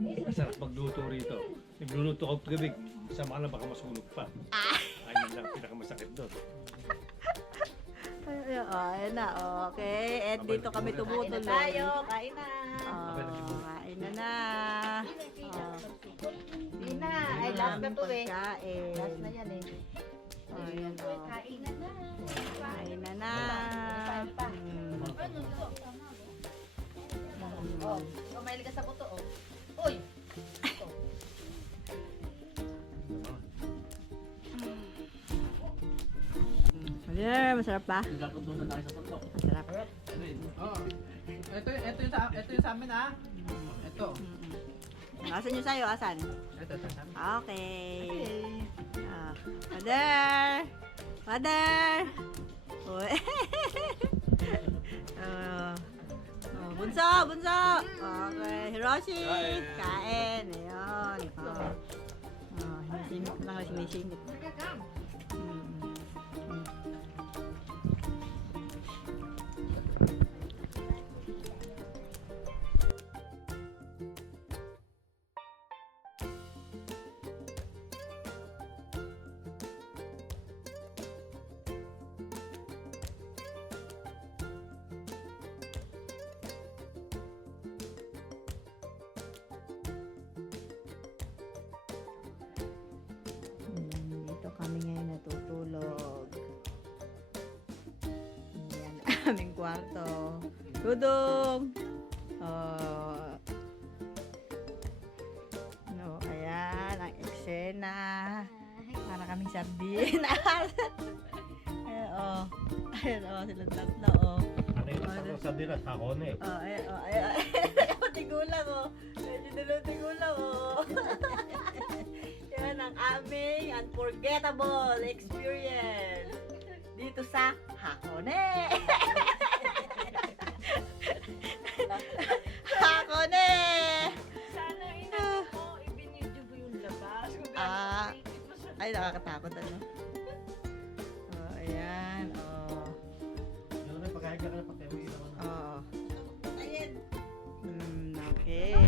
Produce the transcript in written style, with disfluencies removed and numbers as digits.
Masarap magluto rito. Nagluluto ako gabi. Sama ka na baka masunog pa. Ayun lang pinakamasakit doon. Ayun na, okay. And dito kami Kain na tumutulong. tayo, kain na. Kain na na. Hindi na, ay last na to eh. Pagkain. Last na yan eh. Ayan o. Kain na na. Kain na na. Oh, kumaili ka sa buto oh. Uy! Ayan, masarap ba? Nagkatutunan tayo sa putok. Masarap. Oo. Ito yung sa amin ha. Ito. Asan yung sayo? Asan? Ito sa amin. Okay. Mother! Mother! Uy. Bunso! Bunso! Okay. Hiroshi! Kain! Ayun. Sinisingit lang. Sinisingit. Dito kami ngayon natutulog. Yan ang aming kwarto. Dudong! No, ayan ang eksena. Para kaming sardin. Ayan o. Ayan o, silang tatlo o. Ano yung masarap sa dinas? Hakone. Ayan o, ayan. Tigulang o. Medyo dalawang tigulang o. Yan ang aming unforgettable experience dito sa Hakone. Hakone! Sana inano mo, ibinidyo mo yung labas. Ay, nakakatakot ano. Ayan. Yung pagkain ka na patay mo ilaw na. Ayan. Okay.